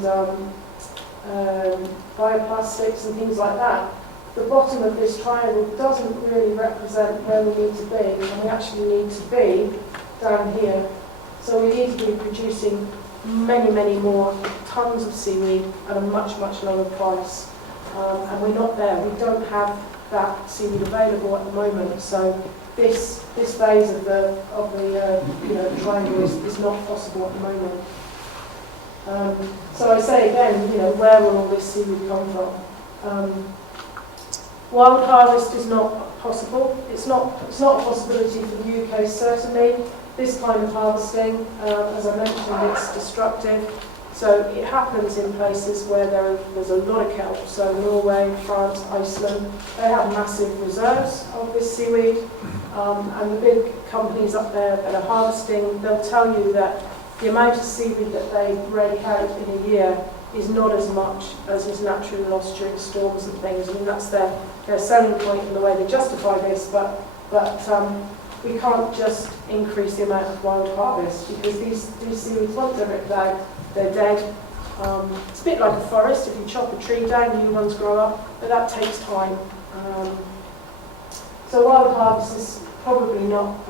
bioplastics and things like that, the bottom of this triangle doesn't really represent where we need to be, and we actually need to be down here. So we need to be producing many, many more tons of seaweed at a much, much lower price. And we're not there. We don't have that seaweed available at the moment. So this phase of the triangle is not possible at the moment. So I say again, where will all this seaweed come from? Wild harvest is not possible. It's not a possibility for the UK, certainly. This kind of harvesting, as I mentioned, it's destructive. So it happens in places where there's a lot of kelp. So Norway, France, Iceland, they have massive reserves of this seaweed. And the big companies up there that are harvesting, they'll tell you that the amount of seaweed that they rake out in a year is not as much as is naturally lost during storms and things. I mean, that's their selling point in the way they justify this, but we can't just increase the amount of wild harvest, because these seaweeds, once they're ripped out, they're dead. It's a bit like a forest. If you chop a tree down, new ones grow up, but that takes time. So wild harvest is probably not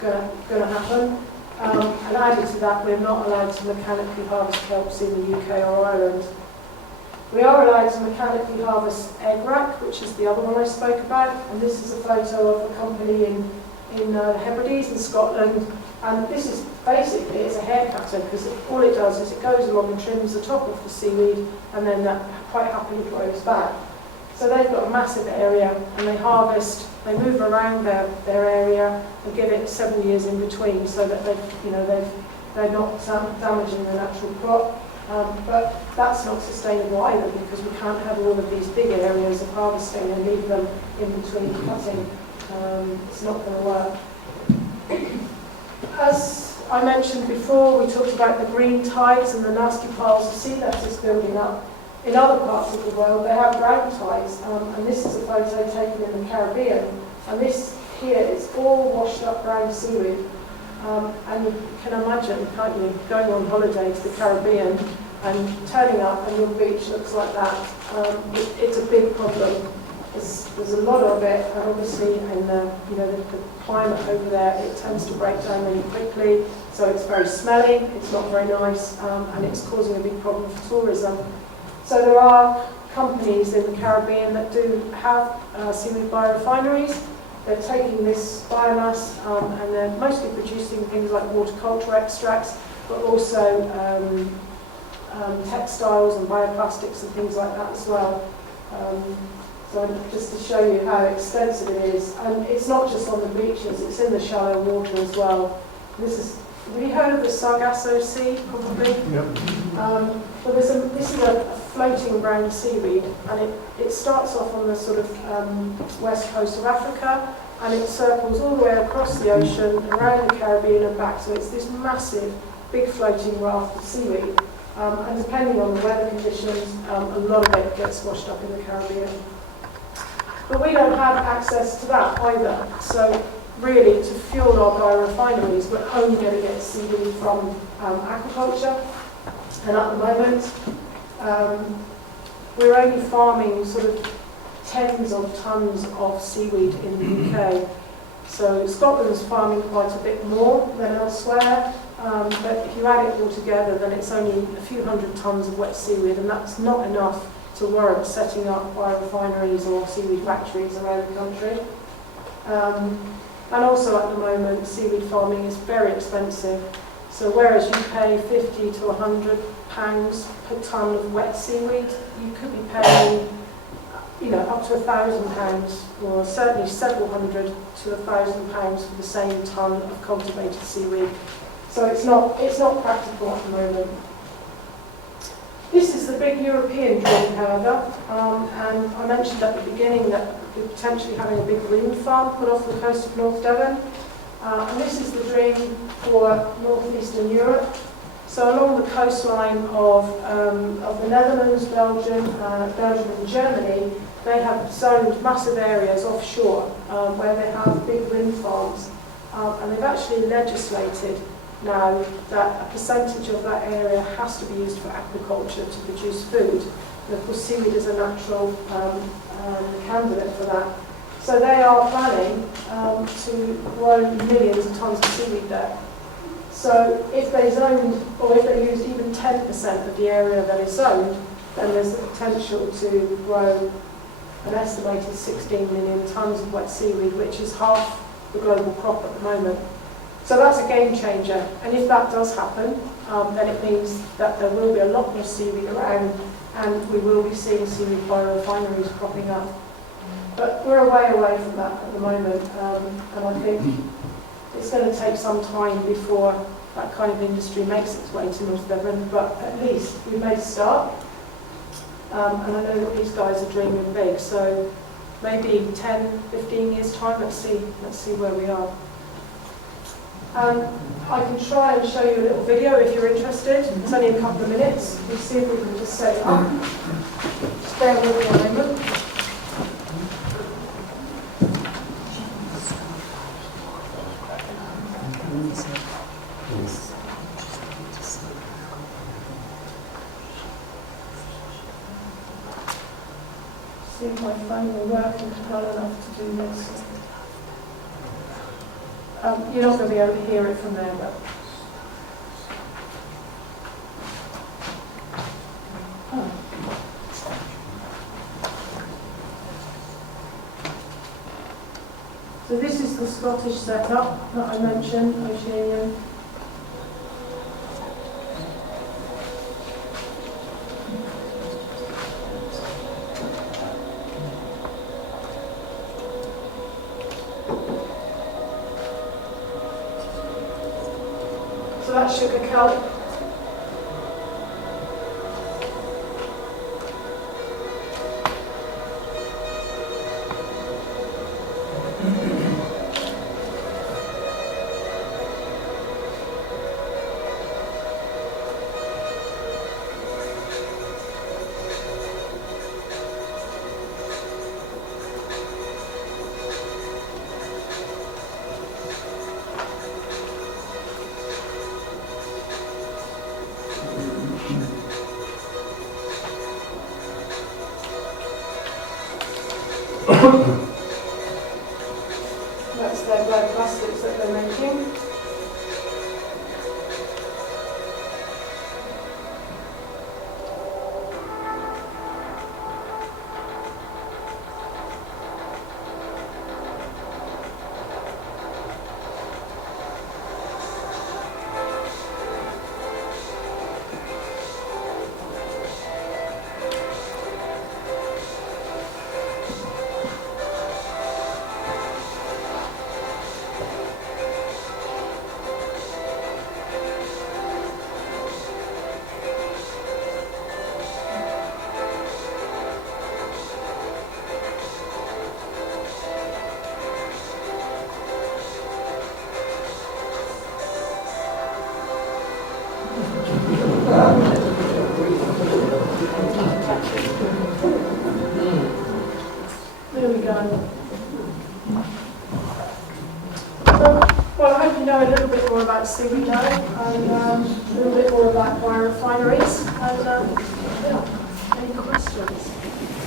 going to happen. And added to that, we're not allowed to mechanically harvest kelps in the UK or Ireland. We are allowed to mechanically harvest egg rack, which is the other one I spoke about. And this is a photo of a company in the Hebrides in Scotland. And this is basically, it's a hair cutter, because all it does is it goes along and trims the top of the seaweed, and then that quite happily grows back. So they've got a massive area, and they harvest, they move around their area and give it 7 years in between, so that they're not damaging the natural crop. But that's not sustainable either, because we can't have all of these big areas of harvesting and leave them in between cutting. It's not going to work. As I mentioned before, we talked about the green tides and the nasty piles of sea lettuce building up. In other parts of the world, they have brown tides, and this is a photo taken in the Caribbean. And this here is all washed up brown seaweed. And you can imagine, can't you, going on holiday to the Caribbean and turning up and your beach looks like that. It's a big problem. There's a lot of it, and obviously in the climate over there, it tends to break down really quickly. So it's very smelly, it's not very nice, and it's causing a big problem for tourism. So there are companies in the Caribbean that do have seaweed biorefineries. They're taking this biomass and they're mostly producing things like horticultural extracts, but also textiles and bioplastics and things like that as well. So just to show you how extensive it is. And it's not just on the beaches, it's in the shallow water as well. Have you heard of the Sargasso Sea, probably? Yep. Well, this is a floating brown seaweed, and it starts off on the sort of west coast of Africa, and it circles all the way across the ocean, around the Caribbean and back. So it's this massive, big floating raft of seaweed. And depending on the weather conditions, a lot of it gets washed up in the Caribbean. But we don't have access to that either. So really, to fuel our biorefineries, we're only going to get seaweed from aquaculture. And at the moment, we're only farming sort of tens of tons of seaweed in the UK. So Scotland's farming quite a bit more than elsewhere, but if you add it all together, then it's only a few hundred tons of wet seaweed, and that's not enough to warrant setting up biorefineries or seaweed factories around the country. And also at the moment, seaweed farming is very expensive. So whereas you pay 50 to 100 pounds per tonne of wet seaweed, you could be paying, up to £1,000, or certainly several hundred to £1,000 for the same tonne of cultivated seaweed. So it's not practical at the moment. This is the big European dream, however, and I mentioned at the beginning that we're potentially having a big wind farm put off the coast of North Devon, and this is the dream for northeastern Europe. So along the coastline of the Netherlands, Belgium and Germany, they have zoned massive areas offshore where they have big wind farms, and they've actually legislated now that a percentage of that area has to be used for aquaculture to produce food. And of course, seaweed is a natural candidate for that. So they are planning to grow millions of tons of seaweed there. So if they zoned, or if they used even 10% of the area that is zoned, then there's the potential to grow an estimated 16 million tons of wet seaweed, which is half the global crop at the moment. So that's a game changer, and if that does happen, then it means that there will be a lot more seaweed around, and we will be seeing seaweed biorefineries cropping up. But we're a way away from that at the moment, and I think it's going to take some time before that kind of industry makes its way to North Devon, but at least we made a start. And I know that these guys are dreaming big, so maybe 10, 15 years time, let's see where we are. I can try and show you a little video if you're interested. It's only a couple of minutes. We'll see if we can just set it up. Just bear with me a moment. See if my phone will work and well enough to do this. You're not going to be able to hear it from there, but... So this is the Scottish setup that I mentioned, Oceanian. So that's sugar kelp. That's their bioplastics that they're making. know a little bit more about seaweed now, and a little bit more about biorefineries. And yeah, any questions?